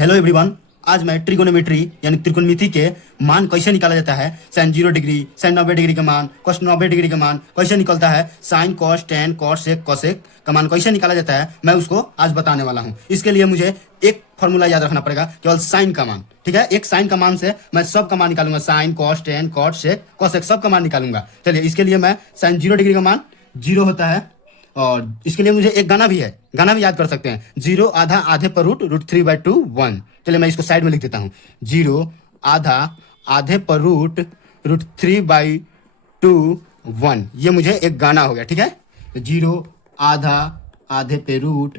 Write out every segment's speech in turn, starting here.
Hello everyone. आज मैं trigonometry यानी त्रिकोणमिति के मान कैसे निकाला जाता है, साइन 0 डिग्री, साइन 90 डिग्री का मान, कॉस 90 डिग्री का मान कैसे निकलता है, sine cos tan cos sec cosec का मान कैसे निकाला जाता है, मैं उसको आज बताने वाला हूँ। इसके लिए मुझे एक फॉर्मूला याद रखना पड़ेगा, केवल साइन का मान। ठीक है, एक साइन का मान से मैं सब का मान निकालूंगा, sine cos tan cos sec cosec सब का मान निकालूंगा। चलिए, इसके लिए मैं साइन 0 डिग्री का मान 0 होता है, और इसके लिए मुझे एक गाना भी है, गाना भी याद कर सकते हैं। 0 आधा आधे पर रूट 3/2 1। चलिए मैं इसको साइड में लिख देता हूँ। 0 आधा आधे पर रूट 3/2 1, ये मुझे एक गाना हो गया। ठीक है, तो 0 आधा आधे पे रूट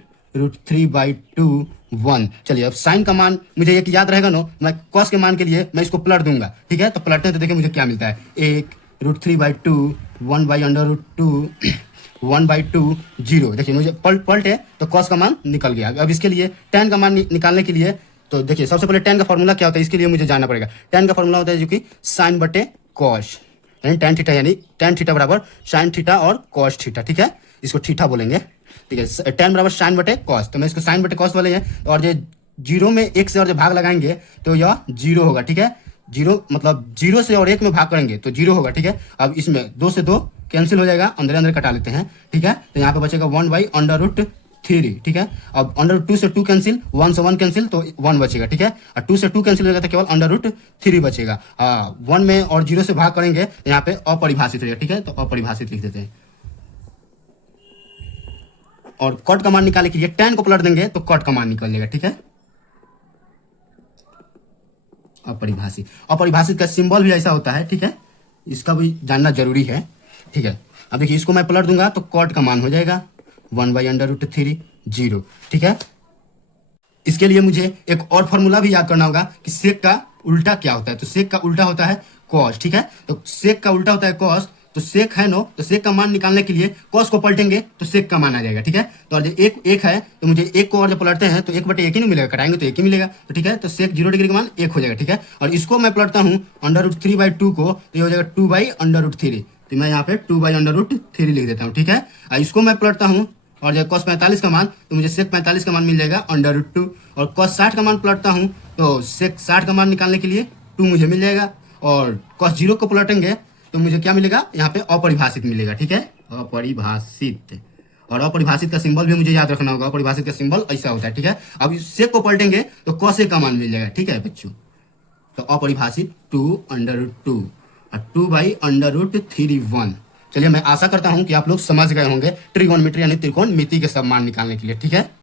3/2 1। चलिए, अब साइन का मान मुझे एक याद रहेगा नो, मैं कॉस के मान के लिए मैं इसको पलट दूंगा। ठीक है, तो पलटते हैं तो देखिए मुझे क्या मिलता है। 1 √3/2 1/√2 1/2 0। देखिए मुझे पलटे तो कॉस का मान निकल गया। अब इसके लिए टेन का मान निकालने के लिए, तो देखिए सबसे पहले टेन का फॉर्मूला क्या होता है, इसके लिए मुझे जानना पड़ेगा। टेन का फॉर्मूला होता है जो कि साइन बटे कॉस, यानी टेन थीटा, यानी टेन थीटा बराबर साइन थीटा और कॉस थीटा। ठीक है, इसको थीटा बोलेंगे। ठीक है, टेन बराबर साइन बटे कॉस, तो मैं इसको साइन बटे कॉस बोलेंगे। और जो जीरो में एक से और जो भाग लगाएंगे तो यह जीरो होगा। ठीक है, जीरो मतलब जीरो से और एक में भाग करेंगे तो जीरो होगा। ठीक है, अब इसमें 2 से 2 कैंसिल हो जाएगा, अंदर अंदर कटा लेते हैं। ठीक है, तो यहाँ पे बचेगा 1/√3। ठीक है, अब √2 से 2 कैंसिल, 1 से 1 कैंसिल, तो 1 बचेगा। ठीक है, और 2 से 2 कैंसिल हो जाएगा तो केवल √3 बचेगा। 1 में और 0 से भाग करेंगे तो यहाँ पे अपरिभाषित रहेगा। ठीक है, तो अपरिभाषित लिख देते हैं। और कॉट का मान निकालने के लिए टेन को पलट देंगे तो कॉट का मान निकल जाएगा। ठीक है, अपरिभाषित, अपरिभाषित का सिंबल भी ऐसा होता है। ठीक है, इसका भी जानना जरूरी है। ठीक है, अब देखिए इसको मैं पलट दूंगा तो कॉट का मान हो जाएगा 1/√3 0। ठीक है, इसके लिए मुझे एक और फॉर्मूला भी याद करना होगा कि सेक का उल्टा क्या होता है। तो सेक का उल्टा होता है कॉस। ठीक है, तो सेक का उल्टा होता है कॉस, तो सेक है नो, तो सेक का मान निकालने के लिए कॉस को पलटेंगे तो सेक का मान आ जाएगा। ठीक है, तो और जो एक है तो मुझे एक को और जब पलटते हैं तो 1/1 ही नहीं मिलेगा, कटाएंगे तो 1 ही मिलेगा। तो ठीक है, तो सेक 0 डिग्री का मान 1 हो जाएगा। ठीक है, और इसको मैं पलटता हूँ √3/2 को, तो ये हो जाएगा 2/√3। तो मैं यहाँ पे 2/√3 लिख देता हूँ। ठीक है, और इसको मैं पलटता हूँ और जब cos 45 का मान, तो मुझे sec 45 का मान मिल जाएगा √2। और cos 60 का मान पलटता हूँ तो sec 60 का मान निकालने के लिए 2 मुझे मिल जाएगा। और cos 0 को पलटेंगे तो मुझे क्या मिलेगा, यहाँ पे अपरिभाषित मिलेगा। ठीक है, अपरिभाषित, और अपरिभाषित का सिंबल भी मुझे याद रखना होगा। अपरिभाषित का सिंबल ऐसा होता है। ठीक है, अब इस sec को पलटेंगे तो cos का मान मिल जाएगा। ठीक है बच्चों, तो अपरिभाषित 2/2 और 2/√3 1। चलिए, मैं आशा करता हूं कि आप लोग समझ गए होंगे ट्रिगोनोमेट्री यानी त्रिकोणमिति के सब मान निकालने के लिए। ठीक है।